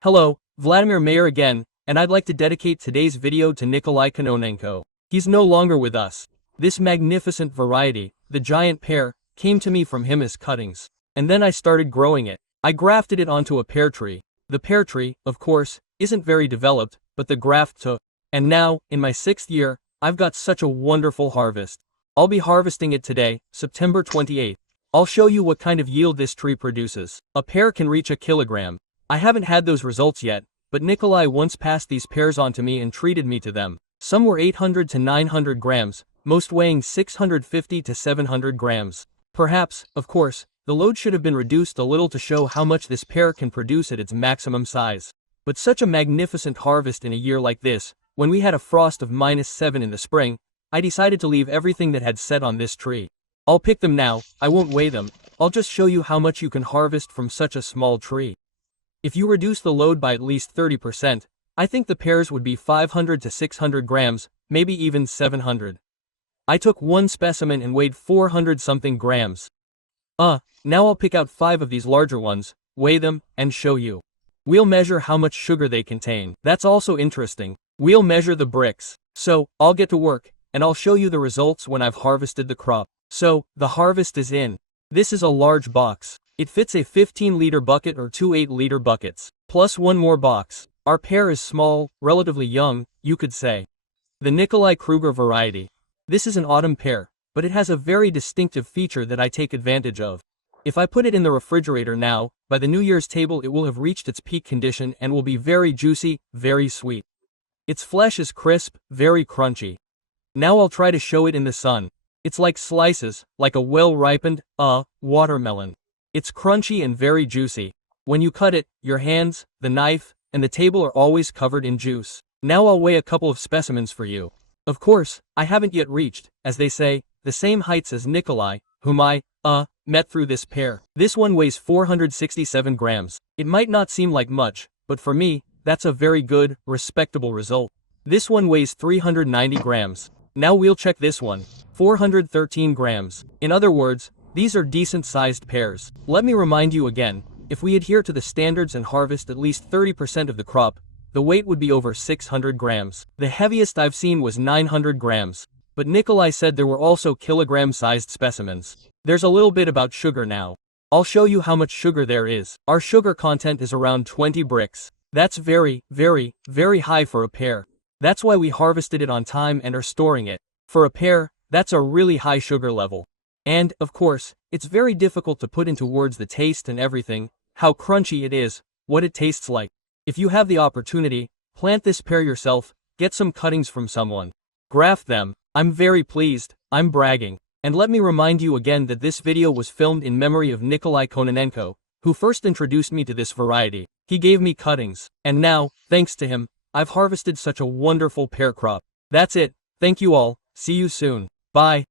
Hello, Vladimir Mayer again, and I'd like to dedicate today's video to Nikolai Kruge. He's no longer with us. This magnificent variety, the giant pear, came to me from him as cuttings. And then I started growing it. I grafted it onto a pear tree. The pear tree, of course, isn't very developed, but the graft took. And now, in my 6th year, I've got such a wonderful harvest. I'll be harvesting it today, September 28th. I'll show you what kind of yield this tree produces. A pear can reach a kilogram. I haven't had those results yet, but Nikolai once passed these pears on to me and treated me to them. Some were 800 to 900 grams, most weighing 650 to 700 grams. Perhaps, of course, the load should have been reduced a little to show how much this pear can produce at its maximum size. But such a magnificent harvest in a year like this, when we had a frost of -7 in the spring, I decided to leave everything that had set on this tree. I'll pick them now, I won't weigh them, I'll just show you how much you can harvest from such a small tree. If you reduce the load by at least 30%, I think the pears would be 500 to 600 grams, maybe even 700. I took one specimen and weighed 400 something grams. Now I'll pick out 5 of these larger ones, weigh them, and show you. We'll measure how much sugar they contain. That's also interesting. We'll measure the bricks. So, I'll get to work, and I'll show you the results when I've harvested the crop. So, the harvest is in. This is a large box. It fits a 15-liter bucket or 2 8-liter buckets, plus one more box. Our pear is small, relatively young, you could say. The Nikolai Kruge variety. This is an autumn pear, but it has a very distinctive feature that I take advantage of. If I put it in the refrigerator now, by the New Year's table it will have reached its peak condition and will be very juicy, very sweet. Its flesh is crisp, very crunchy. Now I'll try to show it in the sun. It's like slices, like a well-ripened, watermelon. It's crunchy and very juicy. When you cut it, your hands, the knife, and the table are always covered in juice. Now I'll weigh a couple of specimens for you. Of course, I haven't yet reached, as they say, the same heights as Nikolai, whom I, met through this pear. This one weighs 467 grams. It might not seem like much, but for me, that's a very good, respectable result. This one weighs 390 grams. Now we'll check this one. 413 grams. In other words, these are decent-sized pears. Let me remind you again, if we adhere to the standards and harvest at least 30% of the crop, the weight would be over 600 grams. The heaviest I've seen was 900 grams. But Nikolai said there were also kilogram-sized specimens. There's a little bit about sugar now. I'll show you how much sugar there is. Our sugar content is around 20 bricks. That's very, very, very high for a pear. That's why we harvested it on time and are storing it. For a pear, that's a really high sugar level. And, of course, it's very difficult to put into words the taste and everything, how crunchy it is, what it tastes like. If you have the opportunity, plant this pear yourself, get some cuttings from someone. Graft them. I'm very pleased, I'm bragging. And let me remind you again that this video was filmed in memory of Nikolai Kruge, who first introduced me to this variety. He gave me cuttings. And now, thanks to him, I've harvested such a wonderful pear crop. That's it, thank you all, see you soon. Bye.